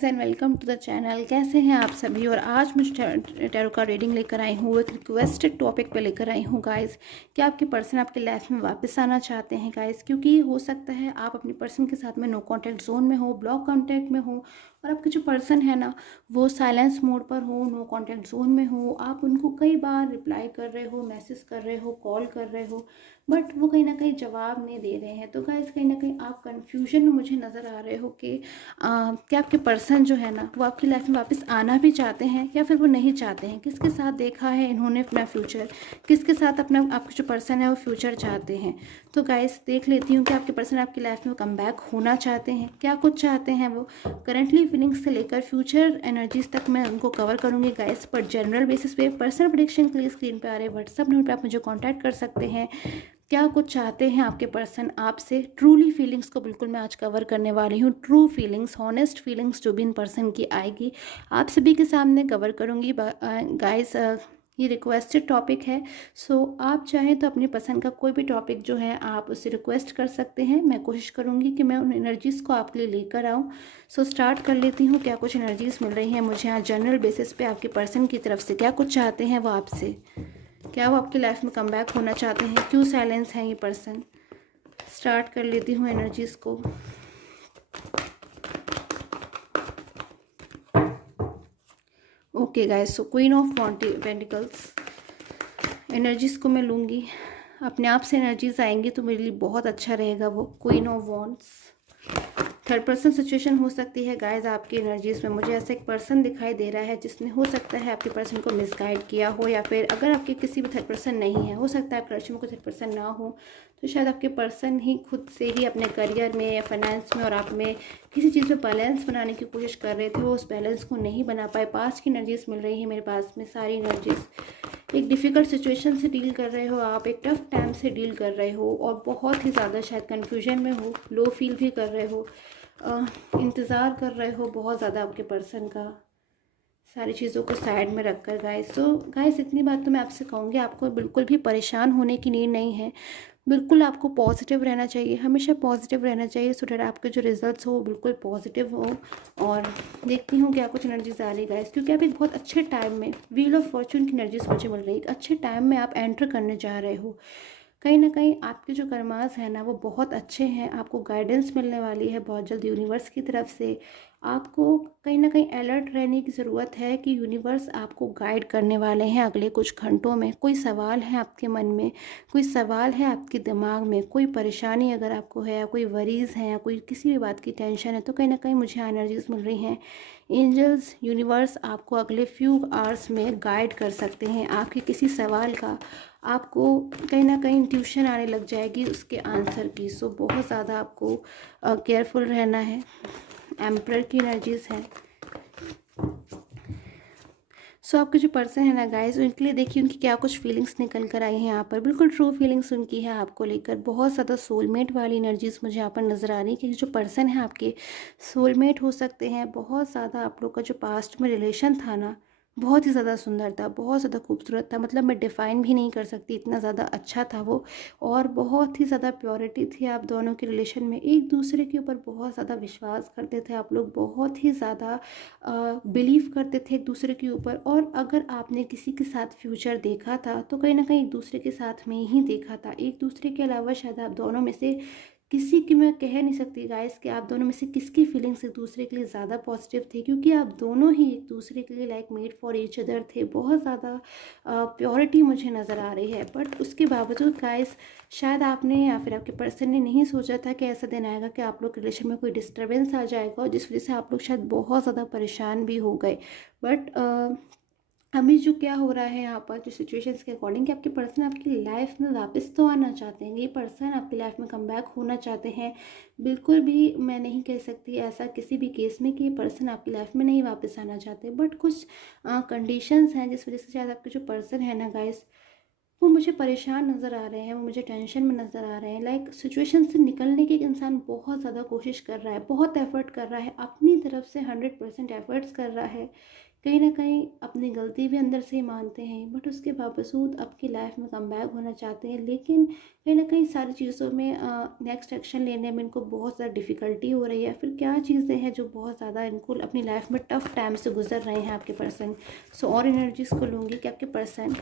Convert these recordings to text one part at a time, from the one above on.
Guys and welcome to the channel. कैसे हैं आप सभी। और आज मैं टैरो का रीडिंग लेकर आई हूँ, एक रिक्वेस्टेड टॉपिक पे लेकर आई हूँ गाइस कि आपके पर्सन आपके लाइफ में वापस आना चाहते हैं गाइस। क्योंकि हो सकता है आप अपने पर्सन के साथ में नो कांटेक्ट जोन में हो, ब्लॉक कांटेक्ट में हो, और आपके जो पर्सन है ना वो साइलेंस मोड पर हो, नो कांटेक्ट जोन में हो। आप उनको कई बार रिप्लाई कर रहे हो, मैसेज कर रहे हो, कॉल कर रहे हो, बट वो कहीं ना कहीं जवाब नहीं दे रहे हैं। तो गाइस कहीं ना कहीं आप कंफ्यूजन में मुझे नज़र आ रहे हो कि क्या आपके पर्सन जो है ना वो आपकी लाइफ में वापस आना भी चाहते हैं या फिर वो नहीं चाहते हैं। किसके साथ देखा है इन्होंने अपना फ्यूचर, किसके साथ अपना आपका जो पर्सन है वो फ्यूचर चाहते हैं। तो गाइस देख लेती हूँ कि आपके पर्सन आपकी लाइफ में कम बैक होना चाहते हैं, क्या कुछ चाहते हैं वो। करंटली फीलिंग्स से लेकर फ्यूचर एनर्जीज तक मैं उनको कवर करूँगी गाइस। पर जनरल बेसिस पे पर्सनल प्रेडिक्शन के लिए स्क्रीन पे आ रहे व्हाट्सअप नंबर पे आप मुझे कॉन्टैक्ट कर सकते हैं। क्या कुछ चाहते हैं आपके पर्सन आपसे, ट्रूली फीलिंग्स को बिल्कुल मैं आज कवर करने वाली हूँ। ट्रू फीलिंग्स, हॉनेस्ट फीलिंग्स जो भी इन पर्सन की आएगी आप सभी के सामने कवर करूँगी गाइस। ये रिक्वेस्टेड टॉपिक है, सो आप चाहें तो अपनी पसंद का कोई भी टॉपिक जो है आप उससे रिक्वेस्ट कर सकते हैं। मैं कोशिश करूँगी कि मैं उन एनर्जीज़ को आपके लिए लेकर आऊँ। सो स्टार्ट कर लेती हूँ। क्या कुछ एनर्जीज़ मिल रही हैं मुझे यहाँ जनरल बेसिस पे आपके पर्सन की तरफ से, क्या कुछ चाहते हैं वो आपसे, क्या वो आपकी लाइफ में कम बैक होना चाहते हैं, क्यों साइलेंस है ये पर्सन। स्टार्ट कर लेती हूँ एनर्जीज़ को। Okay guys, so queen of pentacles energies को मैं लूँगी। अपने आप से एनर्जीज आएंगी तो मेरे लिए बहुत अच्छा रहेगा वो। Queen of wands, third person situation हो सकती है गाइज आपकी एनर्जीज में। मुझे ऐसा एक पर्सन दिखाई दे रहा है जिसने हो सकता है आपके पर्सन को मिसगाइड किया हो, या फिर अगर आपके किसी भी थर्ड पर्सन नहीं है, हो सकता है आपके रिलेशन में कोई थर्ड पर्सन ना हो, तो शायद आपके पर्सन ही खुद से ही अपने करियर में या फाइनेंस में और आप में किसी चीज़ में बैलेंस बनाने की कोशिश कर रहे थे, वो उस बैलेंस को नहीं बना पाए। पास की एनर्जीज मिल रही है मेरे पास में सारी एनर्जीज। एक डिफ़िकल्ट सिचुएशन से डील कर रहे हो आप, एक टफ टाइम से डील कर रहे हो, और बहुत ही ज़्यादा शायद कन्फ्यूजन में हो, लो फील भी कर रहे हो, इंतज़ार कर रहे हो बहुत ज़्यादा आपके पर्सन का, सारी चीज़ों को साइड में रखकर गाइस। तो गाइस इतनी बात तो मैं आपसे कहूँगी, आपको बिल्कुल भी परेशान होने की नीड नहीं है। बिल्कुल आपको पॉजिटिव रहना चाहिए, हमेशा पॉजिटिव रहना चाहिए, सो दैट आपके जो रिजल्ट्स हो वो बिल्कुल पॉजिटिव हो। और देखती हूँ क्या कुछ एनर्जीज आ रही गाइस, क्योंकि आप एक बहुत अच्छे टाइम में, व्हील ऑफ फॉर्चून की एनर्जीज मुझे मिल रही है। एक अच्छे टाइम में आप एंटर करने जा रहे हो। कहीं ना कहीं आपके जो कर्मास हैं ना वो बहुत अच्छे हैं। आपको गाइडेंस मिलने वाली है बहुत जल्द यूनिवर्स की तरफ से। आपको कहीं ना कहीं अलर्ट रहने की ज़रूरत है कि यूनिवर्स आपको गाइड करने वाले हैं अगले कुछ घंटों में। कोई सवाल है आपके मन में, कोई सवाल है आपके दिमाग में, कोई परेशानी अगर आपको है, या कोई वरीज़ हैं, या कोई किसी भी बात की टेंशन है, तो कहीं ना कहीं मुझे एनर्जीज मिल रही हैं। एंजल्स, यूनिवर्स आपको अगले फ्यू आवर्स में गाइड कर सकते हैं। आपके किसी सवाल का आपको कहीं ना कहीं इंट्यूशन आने लग जाएगी उसके आंसर की। सो बहुत ज़्यादा आपको केयरफुल रहना है। एम्परर की एनर्जीज है। सो आपके जो पर्सन है ना गाइस, उनके लिए देखिए उनकी क्या कुछ फीलिंग्स निकल कर आई हैं यहाँ पर। बिल्कुल ट्रू फीलिंग्स उनकी है आपको लेकर। बहुत ज़्यादा सोलमेट वाली एनर्जीज मुझे यहाँ पर नज़र आ रही है कि जो पर्सन है आपके सोलमेट हो सकते हैं। बहुत ज़्यादा आप लोग का जो पास्ट में रिलेशन था ना बहुत ही ज़्यादा सुंदर था, बहुत ज़्यादा खूबसूरत था। मतलब मैं डिफ़ाइन भी नहीं कर सकती, इतना ज़्यादा अच्छा था वो। और बहुत ही ज़्यादा प्योरिटी थी आप दोनों के रिलेशन में। एक दूसरे के ऊपर बहुत ज़्यादा विश्वास करते थे आप लोग, बहुत ही ज़्यादा बिलीव करते थे एक दूसरे के ऊपर। और अगर आपने किसी के साथ फ्यूचर देखा था तो कहीं ना कहीं एक दूसरे के साथ में ही देखा था। एक दूसरे के अलावा शायद आप दोनों में से किसी की, मैं कह नहीं सकती गाइस कि आप दोनों में से किसकी फीलिंग्स एक दूसरे के लिए ज़्यादा पॉजिटिव थी, क्योंकि आप दोनों ही एक दूसरे के लिए like made for each other थे। बहुत ज़्यादा प्योरिटी मुझे नज़र आ रही है। बट उसके बावजूद गाइस शायद आपने या फिर आपके पर्सन ने नहीं सोचा था कि ऐसा दिन आएगा कि आप लोग के रिलेशन में कोई डिस्टर्बेंस आ जाएगा, और जिस वजह से आप लोग शायद बहुत ज़्यादा परेशान भी हो गए। बट अभी जो क्या हो रहा है यहाँ पर, जो सिचुएशंस के अकॉर्डिंग कि आपके पर्सन आपकी लाइफ में वापस तो आना चाहते हैं, ये पर्सन आपकी लाइफ में कम बैक होना चाहते हैं। बिल्कुल भी मैं नहीं कह सकती ऐसा किसी भी केस में कि ये पर्सन आपकी लाइफ में नहीं वापस आना चाहते। बट कुछ कंडीशंस हैं जिस वजह से शायद आपके जो पर्सन है ना गाइस वो मुझे परेशान नज़र आ रहे हैं, वो मुझे टेंशन में नज़र आ रहे हैं। लाइक सिचुएशन से निकलने की एक इंसान बहुत ज़्यादा कोशिश कर रहा है, बहुत एफ़र्ट कर रहा है, अपनी तरफ से 100% एफ़र्ट्स कर रहा है। कहीं ना कहीं अपनी गलती भी अंदर से ही मानते हैं, बट उसके बावजूद आपकी लाइफ में कमबैक होना चाहते हैं, लेकिन कहीं ना कहीं सारी चीज़ों में नेक्स्ट एक्शन लेने में इनको बहुत ज़्यादा डिफ़िकल्टी हो रही है। फिर क्या चीज़ें हैं जो बहुत ज़्यादा इनको अपनी लाइफ में टफ़ टाइम से गुजर रहे हैं आपके पर्सन। सो और एनर्जीज़ को लूँगी कि आपके पर्सन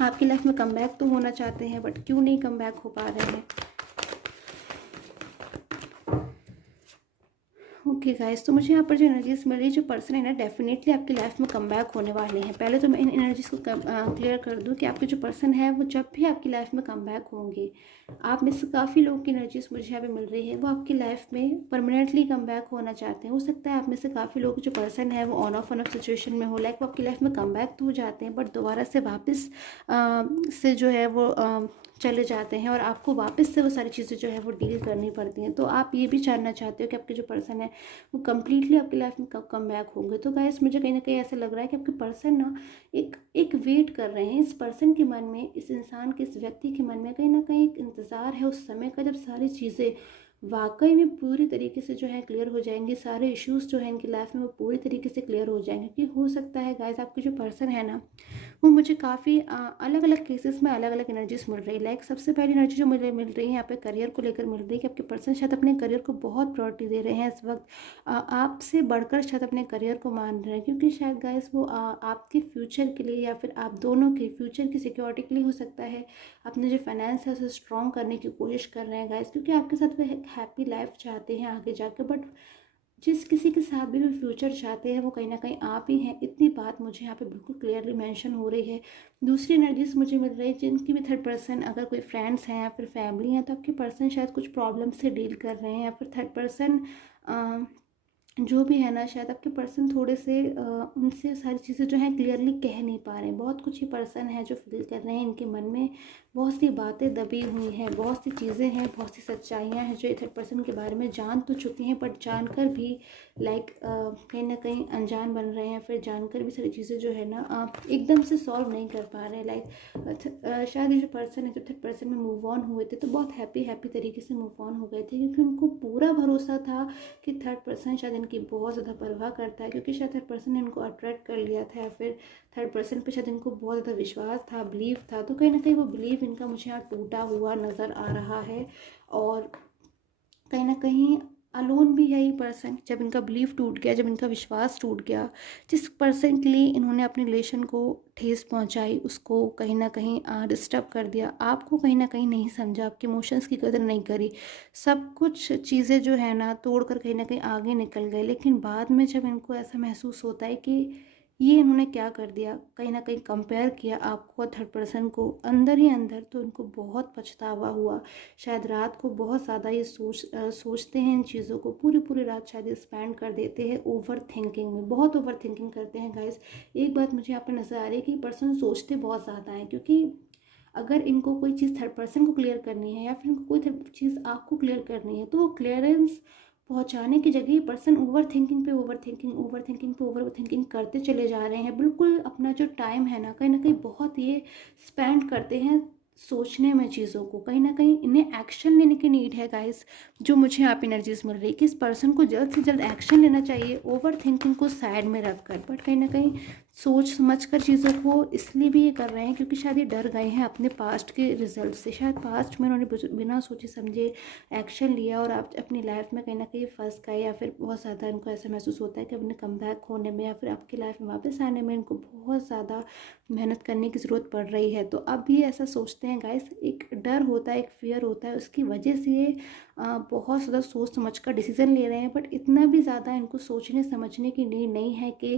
आपकी लाइफ में कमबैक तो होना चाहते हैं, बट क्यों नहीं कमबैक हो पा रहे हैं। ओके गाइस, तो मुझे यहाँ पर जो एनर्जीज मिल रही है, जो पर्सन है ना डेफिनेटली आपकी लाइफ में कमबैक होने वाले हैं। पहले तो मैं इन एनर्जीज को क्लियर कर दूँ कि आपके जो पर्सन है वो जब भी आपकी लाइफ में कमबैक होंगे, आप में से काफ़ी लोगों की एनर्जीज मुझे यहाँ पे मिल रही है, वो आपकी लाइफ में परमानेंटली कमबैक होना चाहते हैं। हो सकता है आप में से काफ़ी लोग जो पर्सन है वो ऑन ऑफ सिचुएशन में हो, लाइक वो आपकी लाइफ में कमबैक तो हो जाते हैं, बट दोबारा से वापस से जो है वो चले जाते हैं, और आपको वापस से वो सारी चीज़ें जो है वो डील करनी पड़ती हैं। तो आप ये भी जानना चाहते हो कि आपके जो पर्सन है वो कम्प्लीटली आपकी लाइफ में कब कम बैक होंगे। तो गाइस मुझे कहीं ना कहीं ऐसा लग रहा है कि आपके पर्सन ना एक एक वेट कर रहे हैं। इस पर्सन के मन में, इस इंसान के, इस व्यक्ति के मन में कहीं ना कहीं एक इंतज़ार है उस समय का जब सारी चीज़ें वाकई में पूरी तरीके से जो है क्लियर हो जाएंगे, सारे इश्यूज़ जो है इनकी लाइफ में वो पूरी तरीके से क्लियर हो जाएंगे। क्योंकि हो सकता है गाइस आपके जो पर्सन है ना वो मुझे काफ़ी अलग अलग केसेस में अलग अलग एनर्जीज मिल रही है। लाइक सबसे पहली एनर्जी जो मुझे मिल रही है यहाँ पे करियर को लेकर मिल रही है कि आपके पर्सन शायद अपने करियर को बहुत प्रायोरिटी दे रहे हैं इस वक्त, आपसे बढ़कर शायद अपने करियर को मान रहे हैं। क्योंकि शायद गाइस वो आपके फ्यूचर के लिए या फिर आप दोनों के फ्यूचर की सिक्योरिटी के लिए हो सकता है अपने जो फाइनेंस है उसे स्ट्रॉन्ग करने की कोशिश कर रहे हैं गाइस। क्योंकि आपके साथ वो एक हैप्पी लाइफ चाहते हैं आगे जाकर, बट जिस किसी के साथ भी फ्यूचर चाहते हैं वो कहीं ना कहीं आप ही हैं। इतनी बात मुझे यहाँ पे बिल्कुल क्लियरली मेंशन हो रही है। दूसरी एनर्जीज मुझे मिल रही है जिनकी भी थर्ड पर्सन, अगर कोई फ्रेंड्स हैं या फिर फैमिली हैं, तो आपके पर्सन शायद कुछ प्रॉब्लम से डील कर रहे हैं, या फिर थर्ड पर्सन जो भी है ना, शायद आपके पर्सन थोड़े से उनसे सारी चीज़ें जो हैं क्लियरली कह नहीं पा रहे हैं। बहुत कुछ ही पर्सन है जो फील कर रहे हैं, इनके मन में बहुत सी बातें दबी हुई हैं, बहुत सी चीज़ें हैं, बहुत सी सच्चाइयाँ हैं जो थर्ड पर्सन के बारे में जान तो चुके हैं, बट जानकर भी लाइक कहीं ना कहीं अनजान बन रहे हैं। फिर जानकर भी सारी चीज़ें जो है ना एकदम से सॉल्व नहीं कर पा रहे हैं। लाइक शायद ये जो पर्सन है, जब थर्ड पर्सन में मूव ऑन हुए थे तो बहुत हैप्पी तरीके से मूव ऑन हो गए थे, क्योंकि उनको पूरा भरोसा था कि थर्ड पर्सन शायद इनकी बहुत ज़्यादा परवाह करता है। क्योंकि शायद थर्ड पर्सन ने इनको अट्रैक्ट कर लिया था, या फिर थर्ड पर्सन पे शायद इनको बहुत ज़्यादा विश्वास था, बिलीव था। तो कहीं ना कहीं वो बिलीव इनका मुझे यहाँ टूटा हुआ नज़र आ रहा है, और कहीं ना कहीं अलोन भी है ये पर्सन। जब इनका बिलीव टूट गया, जब इनका विश्वास टूट गया, जिस पर्सन के लिए इन्होंने अपने रिलेशन को ठेस पहुंचाई, उसको कहीं ना कहीं डिस्टर्ब कर दिया, आपको कहीं ना कहीं नहीं समझा, आपके इमोशंस की कदर नहीं करी, सब कुछ चीज़ें जो है ना तोड़कर कहीं ना कहीं आगे निकल गए। लेकिन बाद में जब इनको ऐसा महसूस होता है कि ये इन्होंने क्या कर दिया, कहीं ना कहीं कंपेयर किया आपको थर्ड पर्सन को अंदर ही अंदर, तो इनको बहुत पछतावा हुआ। शायद रात को बहुत ज़्यादा ये सोचते हैं इन चीज़ों को, पूरी पूरी रात शायद ये स्पेंड कर देते हैं ओवर थिंकिंग में, बहुत ओवर थिंकिंग करते हैं गाइस। एक बात मुझे यहाँ पर नज़र आ रही है कि पर्सन सोचते बहुत ज़्यादा हैं, क्योंकि अगर इनको कोई चीज़ थर्ड पर्सन को क्लियर करनी है या फिर इनको कोई चीज़ आपको क्लियर करनी है, तो वो क्लियरेंस पहुंचाने की जगह पर्सन ओवर थिंकिंग पे ओवर थिंकिंग, ओवर थिंकिंग पे ओवर थिंकिंग करते चले जा रहे हैं। बिल्कुल अपना जो टाइम है ना कहीं बहुत ये स्पेंड करते हैं सोचने में चीज़ों को। कहीं ना कहीं इन्हें एक्शन लेने की नीड है गाइस, जो मुझे यहाँ पे एनर्जीज मिल रही है कि इस पर्सन को जल्द से जल्द एक्शन लेना चाहिए ओवर थिंकिंग को साइड में रख कर। बट कहीं ना कहीं सोच समझ कर चीज़ों को इसलिए भी ये कर रहे हैं क्योंकि शायद ये डर गए हैं अपने पास्ट के रिजल्ट से। शायद पास्ट में उन्होंने बिना सोचे समझे एक्शन लिया और आप अपनी लाइफ में कहीं ना कहीं फंस गए, या फिर बहुत ज़्यादा इनको ऐसा महसूस होता है कि अपने कमबैक होने में या फिर आपकी लाइफ में वापस आने में इनको बहुत ज़्यादा मेहनत करने की ज़रूरत पड़ रही है। तो अब भी ऐसा सोचते हैं गाइस, एक डर होता है, एक फियर होता है, उसकी वजह से ये बहुत ज़्यादा सोच समझ कर डिसीज़न ले रहे हैं। बट इतना भी ज़्यादा इनको सोचने समझने की नीड नहीं है कि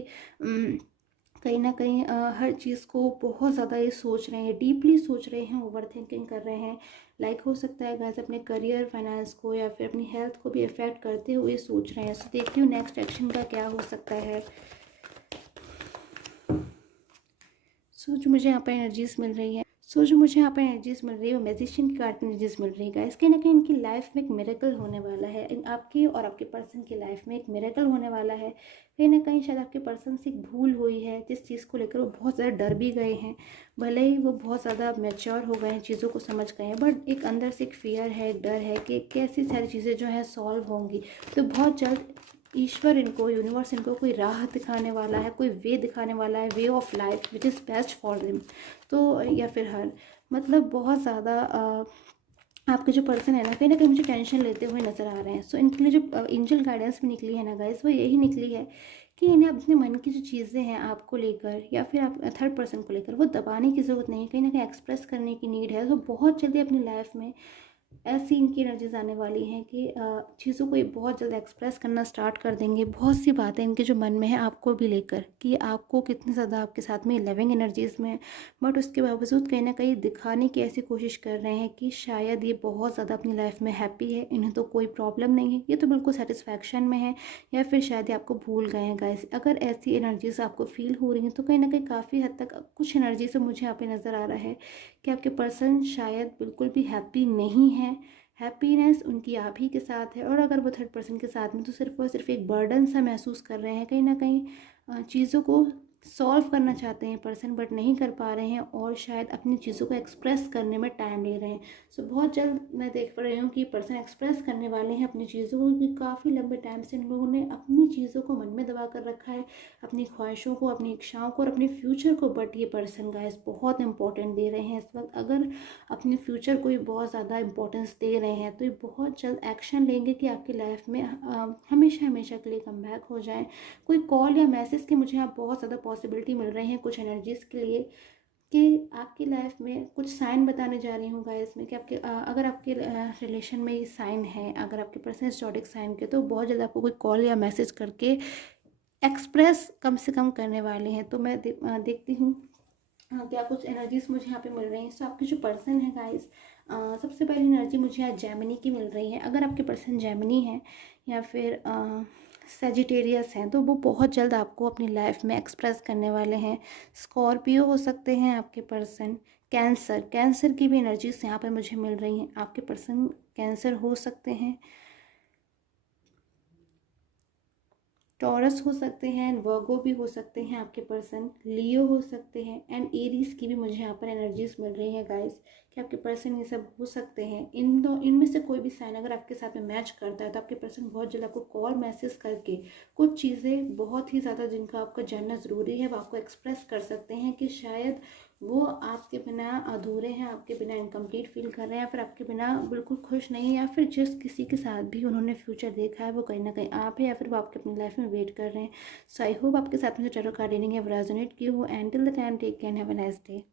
कहीं ना कहीं हर चीज़ को बहुत ज़्यादा ये सोच रहे हैं, डीपली सोच रहे हैं, ओवर थिंकिंग कर रहे हैं। लाइक हो सकता है गाइस अपने करियर, फाइनेंस को या फिर अपनी हेल्थ को भी इफेक्ट करते हुए सोच रहे हैं। सो देखती हूँ नेक्स्ट एक्शन का क्या हो सकता है। सो जो मुझे यहाँ पर एनर्जीज मिल रही है, सो जो मुझे यहाँ पर एनर्जीज मिल रही है वो मैजिशियन की कार्ड एनर्जीज मिल रही है गाइस। कहीं ना कहीं इनकी लाइफ में एक मिरेकल होने वाला है, आपकी और आपके पर्सन की लाइफ में एक मिरेकल होने वाला है। कहीं ना कहीं शायद आपके पर्सन से एक भूल हुई है जिस चीज़ को लेकर वो बहुत ज़्यादा डर भी गए हैं। भले ही वो बहुत ज़्यादा मैच्योर हो गए हैं, चीज़ों को समझ गए हैं, बट एक अंदर से एक फियर है, एक डर है कि कैसी सारी चीज़ें जो है सॉल्व होंगी। तो बहुत जल्द ईश्वर इनको, यूनिवर्स इनको कोई राह दिखाने वाला है, कोई वे दिखाने वाला है, way of life which is best for them. तो या फिर हर मतलब बहुत ज़्यादा आपके जो पर्सन है ना कहीं मुझे टेंशन लेते हुए नज़र आ रहे हैं। सो इनके लिए जो एंजल गाइडेंस में निकली है ना गाइस, वो यही निकली है कि इन्हें अपने मन की जो चीज़ें हैं आपको लेकर या फिर आप थर्ड पर्सन को लेकर वो दबाने की ज़रूरत नहीं है, कहीं ना कहीं एक्सप्रेस करने की नीड है। तो बहुत जल्दी अपनी लाइफ में ऐसी इनकी एनर्जीज आने वाली हैं कि चीज़ों को ये बहुत जल्द एक्सप्रेस करना स्टार्ट कर देंगे। बहुत सी बातें इनके जो मन में है आपको भी लेकर कि आपको कितनी ज़्यादा आपके साथ में लविंग एनर्जीज में है, बट उसके बावजूद कहीं ना कहीं दिखाने की ऐसी कोशिश कर रहे हैं कि शायद ये बहुत ज़्यादा अपनी लाइफ में हैप्पी है, इन्हें तो कोई प्रॉब्लम नहीं है, ये तो बिल्कुल सेटिस्फैक्शन में है, या फिर शायद ये आपको भूल गए हैं गाइस। अगर ऐसी एनर्जीज आपको फील हो रही हैं तो कहीं ना कहीं काफ़ी हद तक कुछ एनर्जी से मुझे यहाँ पे नज़र आ रहा है कि आपके पर्सन शायद बिल्कुल भी हैप्पी नहीं है। हैप्पीनेस उनकी आप ही के साथ है, और अगर वो थर्ड पर्सन के साथ में तो सिर्फ और सिर्फ एक बर्डन सा महसूस कर रहे हैं। कहीं ना कहीं चीज़ों को सॉल्व करना चाहते हैं पर्सन, बट नहीं कर पा रहे हैं, और शायद अपनी चीज़ों को एक्सप्रेस करने में टाइम ले रहे हैं। सो बहुत जल्द मैं देख पा रही हूँ कि पर्सन एक्सप्रेस करने वाले हैं अपनी चीज़ों को, क्योंकि काफ़ी लंबे टाइम से इन लोगों ने अपनी चीज़ों को मन में दबा कर रखा है, अपनी ख्वाहिशों को, अपनी इच्छाओं को और अपने फ्यूचर को। बट ये पर्सन गाइस बहुत इंपॉर्टेंट दे रहे हैं इस वक्त। अगर अपने फ्यूचर को ही बहुत ज़्यादा इंपॉर्टेंस दे रहे हैं तो ये बहुत जल्द एक्शन लेंगे कि आपकी लाइफ में हमेशा हमेशा के लिए कम बैक हो जाए। कोई कॉल या मैसेज की मुझे यहाँ बहुत ज़्यादा पॉसिबिलिटी मिल रही है कुछ एनर्जीज़ के लिए, कि आपकी लाइफ में कुछ साइन बताने जा रही हूँ गाइस में कि आपके अगर आपके रिलेशन में ये साइन है, अगर आपके पर्सन जॉडिक साइन के, तो बहुत जल्द आपको कोई कॉल या मैसेज करके एक्सप्रेस कम से कम करने वाले हैं। तो मैं देखती हूँ क्या कुछ एनर्जीज मुझे यहाँ पे मिल रही हैं। सो आपके जो पर्सन है गाइस, सबसे पहली एनर्जी मुझे यहाँ जेमिनी की मिल रही है। अगर आपके पर्सन जेमिनी है या फिर सेजिटेरियस हैं तो वो बहुत जल्द आपको अपनी लाइफ में एक्सप्रेस करने वाले हैं। स्कॉर्पियो हो सकते हैं आपके पर्सन, कैंसर की भी एनर्जीज यहाँ पर मुझे मिल रही हैं। आपके पर्सन कैंसर हो सकते हैं, टॉरस हो सकते हैं, वर्गो भी हो सकते हैं आपके पर्सन, लियो हो सकते हैं, एंड एरीज की भी मुझे यहाँ पर एनर्जीज मिल रही है गाइस कि आपके पर्सन ये सब हो सकते हैं। इनमें से कोई भी साइन अगर आपके साथ में मैच करता है तो आपके पर्सन बहुत जल्द आपको कॉल मैसेज करके कुछ चीज़ें बहुत ही ज़्यादा जिनका आपका जानना ज़रूरी है वो आपको एक्सप्रेस कर सकते हैं कि शायद वो आपके बिना अधूरे हैं, आपके बिना इनकम्प्लीट फील कर रहे हैं, या फिर आपके बिना बिल्कुल खुश नहीं है, या फिर जिस किसी के साथ भी उन्होंने फ्यूचर देखा है वो कहीं ना कहीं आप है, या फिर वो आपके अपनी लाइफ में वेट कर रहे हैं। सो आई होप आपके साथ में जो टैरो कार्ड रीडिंग है वो रेजोनेट की हो। And till the time take care, have a nice day.